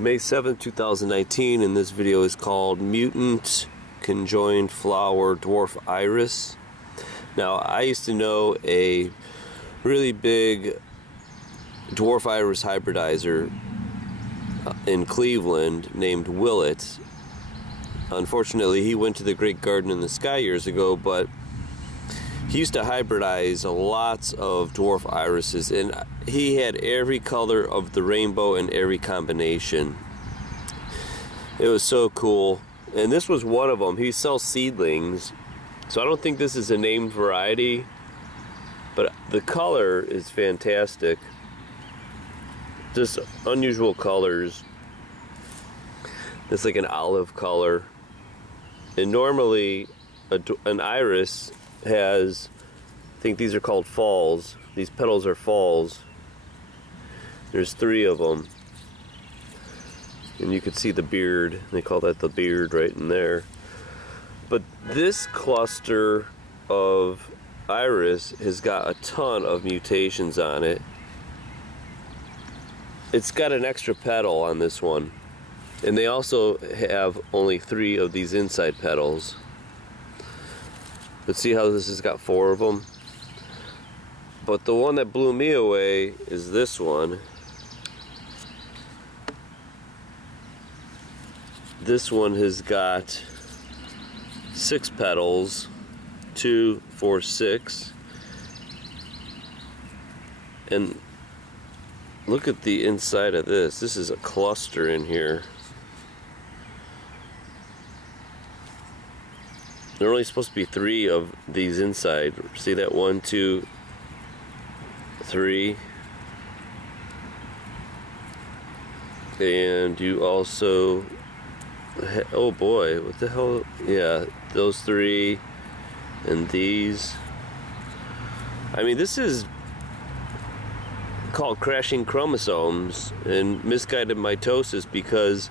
May 7th, 2019, and this video is called Mutant Conjoined Flower Dwarf Iris. Now, I used to know a really big dwarf iris hybridizer in Cleveland named Willett. Unfortunately, he went to the Great Garden in the Sky years ago, but he used to hybridize lots of dwarf irises, and he had every color of the rainbow and every combination. It was so cool. And this was one of them. He sells seedlings, so I don't think this is a named variety, but the color is fantastic. Just unusual colors. It's like an olive color. And normally an iris has, I think these are called falls. These petals are falls. There's 3 of them. And you can see the beard. They call that the beard right in there. But this cluster of iris has got a ton of mutations on it. It's got an extra petal on this one. And they also have only 3 of these inside petals. But see how this has got 4 of them? But the one that blew me away is this one. This one has got 6 petals. 2, 4, 6. And look at the inside of this. This is a cluster in here. There are only supposed to be 3 of these inside. See that? 1, 2, 3. And you also, oh boy, what the hell? Yeah, those 3 and these. I mean, this is called crashing chromosomes and misguided mitosis, because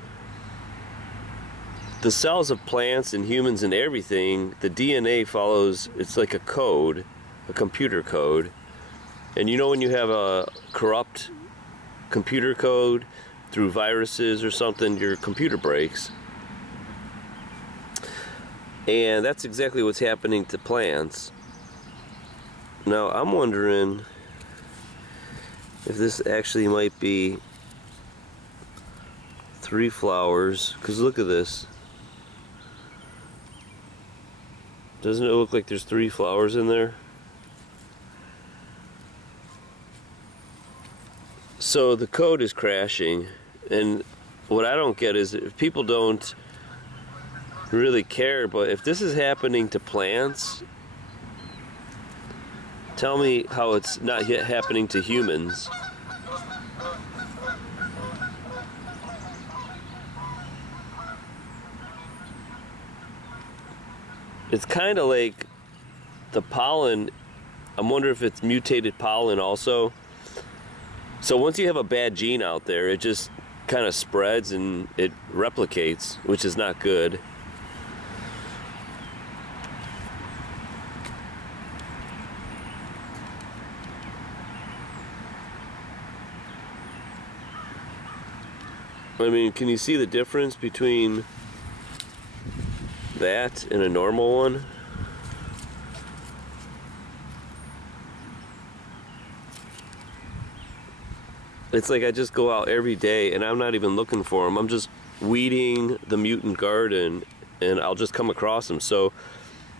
the cells of plants and humans and everything, the DNA follows, it's like a code, a computer code. And you know when you have a corrupt computer code through viruses or something, your computer breaks. And that's exactly what's happening to plants. Now I'm wondering if this actually might be 3 flowers, because look at this. Doesn't it look like there's 3 flowers in there? So the code is crashing, and what I don't get is if people don't really care, but if this is happening to plants, tell me how it's not yet happening to humans. It's kind of like the pollen. I'm wondering if it's mutated pollen also. So once you have a bad gene out there, it just kind of spreads and it replicates, which is not good. I mean, can you see the difference between that and a normal one? It's like I just go out every day and I'm not even looking for them. I'm just weeding the mutant garden and I'll just come across them. So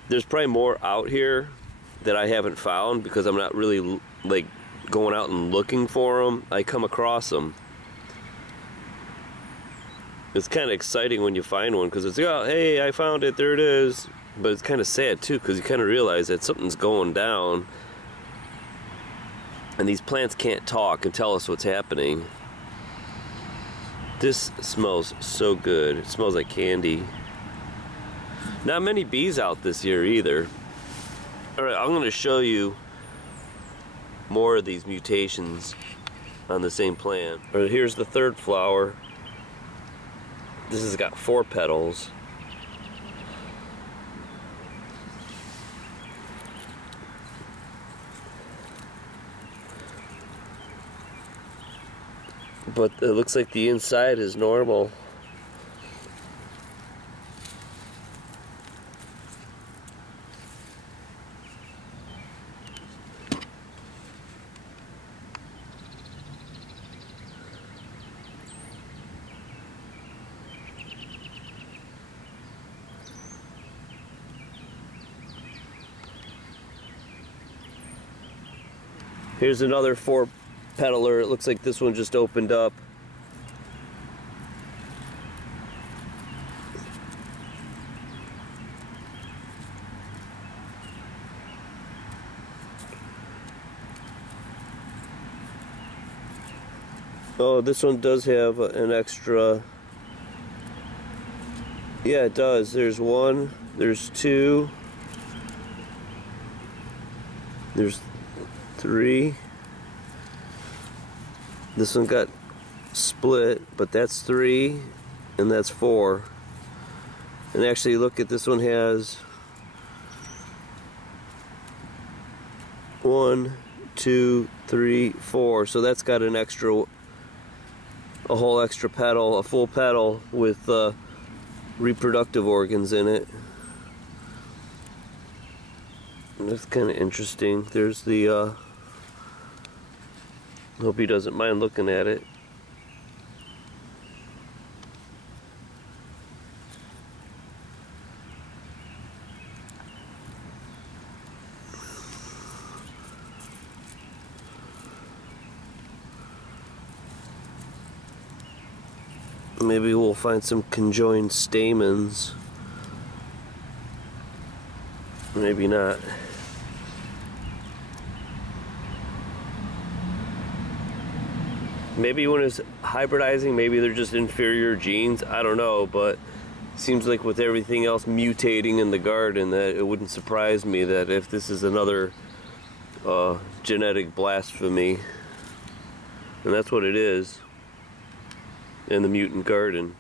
there's probably more out here that I haven't found because I'm not really like going out and looking for them. I come across them. It's kind of exciting when you find one, because it's like, oh, hey, I found it, there it is. But it's kind of sad too, because you kind of realize that something's going down and these plants can't talk and tell us what's happening. This smells so good. It smells like candy. Not many bees out this year either. Alright, I'm going to show you more of these mutations on the same plant. Alright, here's the 3rd flower. This has got 4 petals. but it looks like the inside is normal. Here's another 4-petaler. It looks like this one just opened up. Oh, this one does have an extra. Yeah, it does. There's 1, there's 2, there's 3. This one got split, but that's 3 and that's 4. And actually, look at this one has 1, 2, 3, 4. So that's got an extra, a whole extra petal, a full petal with reproductive organs in it. And that's kind of interesting. There's the hope he doesn't mind looking at it. Maybe we'll find some conjoined stamens. Maybe not. Maybe when it's hybridizing, maybe they're just inferior genes. I don't know, but it seems like with everything else mutating in the garden, that it wouldn't surprise me that if this is another genetic blasphemy, and that's what it is in the mutant garden.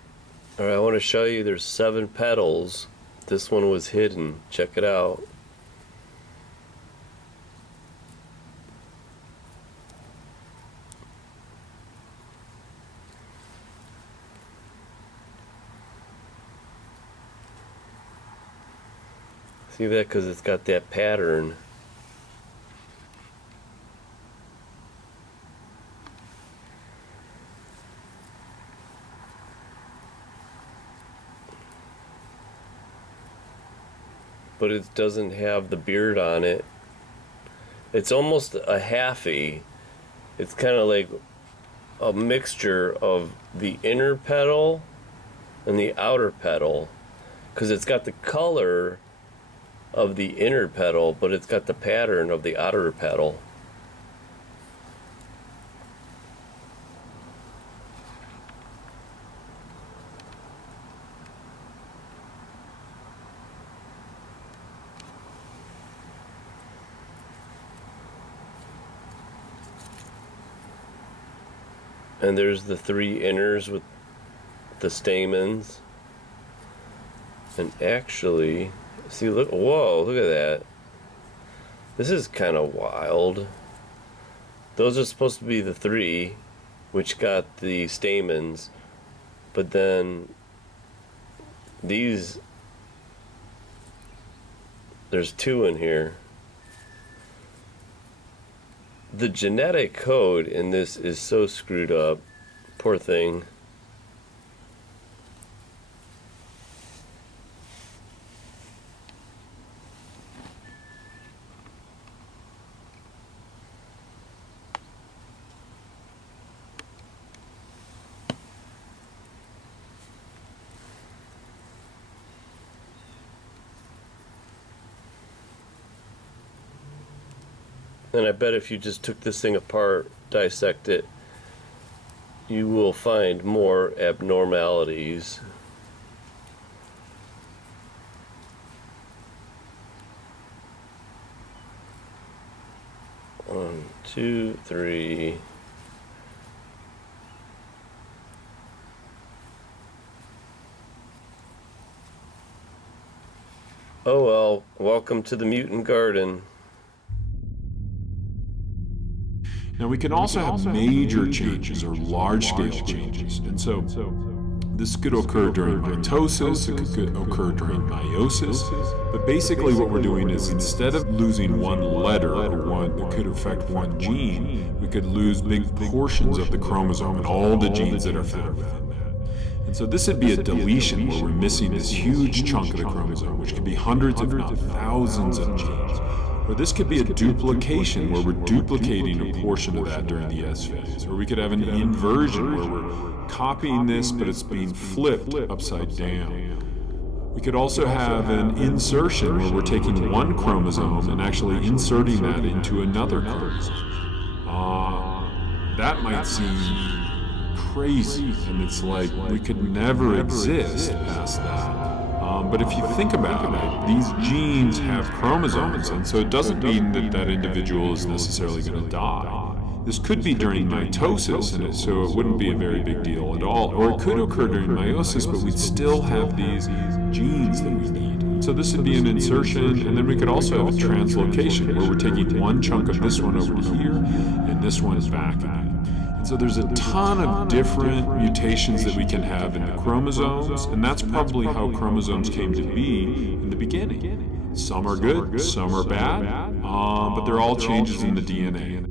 All right, I want to show you there's 7 petals. This one was hidden. Check it out. See that? Because it's got that pattern. But it doesn't have the beard on it. It's almost a halfy. It's kind of like a mixture of the inner petal and the outer petal, because it's got the color of the inner petal, but it's got the pattern of the outer petal. And there's the 3 inners with the stamens. And actually, see, look, whoa, look at that. This is kind of wild. Those are supposed to be the 3, which got the stamens, but then these, there's 2 in here. The genetic code in this is so screwed up. Poor thing. And I bet if you just took this thing apart, dissect it, you will find more abnormalities. One, 2, 3. Oh well, welcome to the mutant garden. Now we can also have major changes or large-scale changes, and so this could occur during mitosis, it could occur during meiosis, but basically what we're doing is instead of losing one letter or one that could affect one gene, we could lose big portions of the chromosome and all the genes that are found within that. And so this would be a deletion where we're missing this huge chunk of the chromosome, which could be hundreds if not thousands of genes. Or this could be a duplication where we're duplicating a portion of that during the S phase. Or we could have an inversion where we're copying this, but it's being flipped upside down. We could also have an insertion where we're taking one chromosome and actually inserting that into another chromosome. That might seem crazy, and it's like we could never exist past that. But if you think about it, these genes have chromosomes, and so it doesn't mean that that individual is necessarily going to die. This could be during mitosis, and so it wouldn't be a very big deal at all. Or it could occur during meiosis, but we'd still have these genes that we need. So this would be an insertion, and then we could also have a translocation, where we're taking one chunk of this one over to here, and this one is back again. And so there's a ton of different mutations that we can have in the chromosomes, and that's probably how chromosomes came to be in the beginning. Some are good, some are bad, but they're all changes in the DNA.